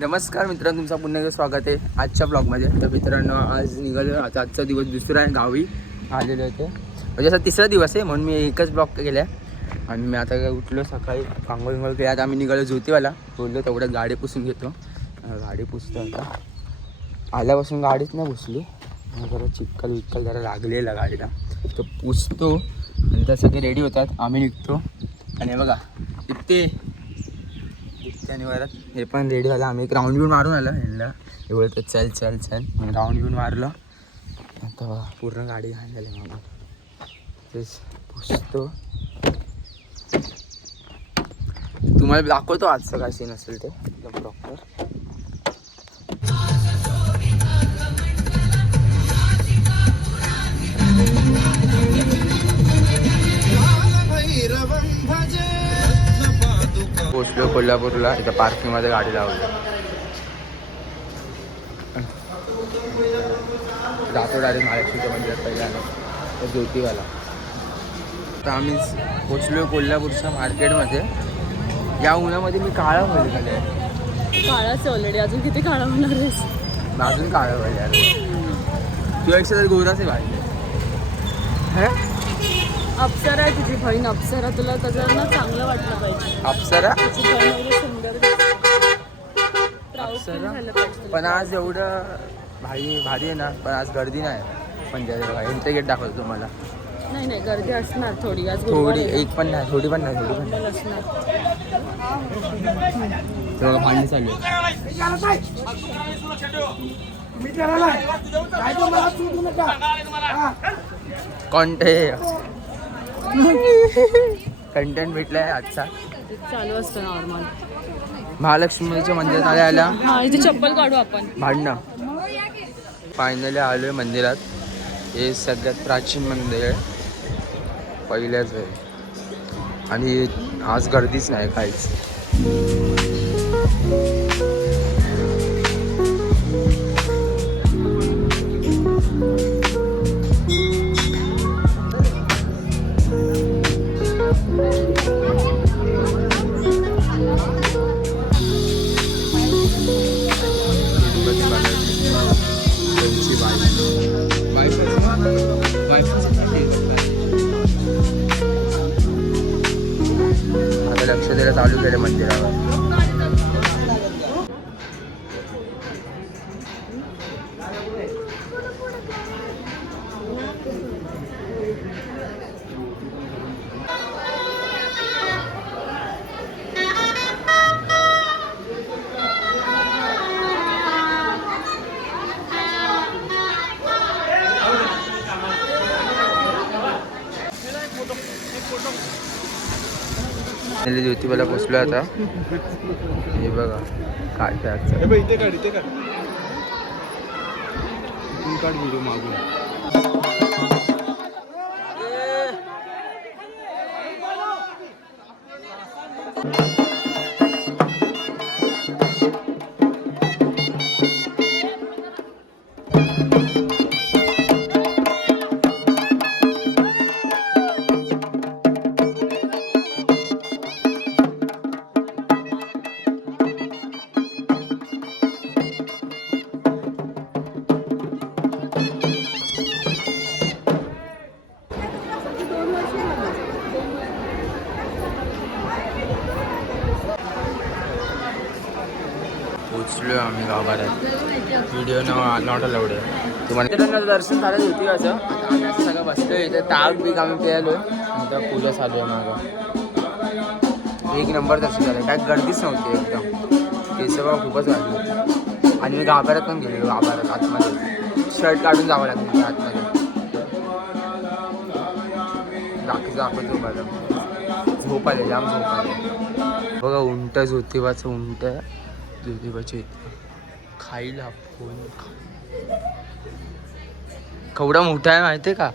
नमस्कार मित्रांनो, तुमचं पुन्हा एकदा स्वागत आहे आजच्या ब्लॉगमध्ये. तर मित्रांनो, आज निघालो. आता आजचा दिवस दुसरा आहे, गावी आलेले होते. म्हणजे असा तिसरा दिवस आहे म्हणून मी एकच ब्लॉग केला आहे. आणि मी आता उठलो सकाळी, पांघोळ विंघोळ केला. आता आम्ही निघालो ज्योतिबाला. बोललो तेवढ्यात गाडी पुसून घेतो. गाडी पुसतो आता. आल्यापासून गाडीच नाही पुसली, जरा चिक्कल विक्कल जरा लागलेला गाडीला. तो पुसतो आणि त्या सगळे रेडी होतात. आम्ही निघतो आणि बघा इथे आणि वरात हे पण रेडी झालं. आम्ही एक राऊंड बिऊन मारून आलं ह्यांना. एवढं तर चल चल चल राऊंड बिऊन मारलं. आता बघा पूर्ण गाडी घाण झाली. मला तेच पुसतो, तुम्हाला दाखवतो आजचं काय सीन असेल ते प्रॉपर. पोचलो कोल्हापूरला. इथं पार्किंगमध्ये गाडी लावली. जातो डायरेक्ट महालक्ष्मीच्या मंदिरात पहिल्यांदा, तर ज्योतिबाला. तर आम्ही पोचलो कोल्हापूरच्या मार्केटमध्ये. या उन्हामध्ये मी काळा होईल का? काळाच ऑलरेडी, अजून किती काळा होणार आहेस? अजून काळा होईल यार. तुझ्यापेक्षा तरी गोराच आहे पाहिजे. अप्सरा आहे तुझी बहीण. अप्सरा तुला त्याच्यावर चांगलं वाटलं पाहिजे. अप्सरा तुझी बहीण एवढी सुंदर अप्सरा. पण आज एवढं भारी आहे ना, पण आज गर्दी नाही. म्हणजे एंट्री गेट दाखवतो तुम्हाला. नाही नाही, गर्दी असणार थोडी आज. थोडी, एक पण नाही, थोडी पण नाही, थोडी पण नाही असणार. तेव्हा भांडी चालू आहे. कंटेंट भेटलाय आजचा. चालू असतं नॉर्मल. महालक्ष्मीच्या मंदिरात आल्या हा, इथे चप्पल काढू आपण. भांडणं. फायनली आलोय मंदिरात. हे सगळ्यात प्राचीन मंदिर आहे, पहिल्याच आहे. आणि आज गर्दीच नाही काहीच. लक्ष द्यायला चालू केलं मंदिरावर. ज्योतिबाला पोचलो आता. हे बघा काय काय इथे काढ व्हिडिओ मागून. पोचलो आम्ही गावात. व्हिडिओ नॉट अलाउड आहे. तुम्हाला दर्शन झालं ज्योतिबाचं. आता आम्ही असं सगळं बसलो इथे. ताक बीक आम्ही प्यायलो. आता पूजा चालू आहे मागं. एक नंबर दर्शन झालं, काय गर्दीच नव्हती एकदम. ते सगळं खूपच वाटलं. आणि मी गाभाऱ्यात पण गेलेलो. गाभाऱ्यात आतमध्ये शर्ट काढून जावं लागलं आतमध्ये. बाकीचं दाखवतो बरं. झोप आले, जाम झोप आले. बघा उंट, ज्योतिबाचं उंट. ज्योतिबाचे खायला फोन केवढा मोठा आहे माहिती आहे का?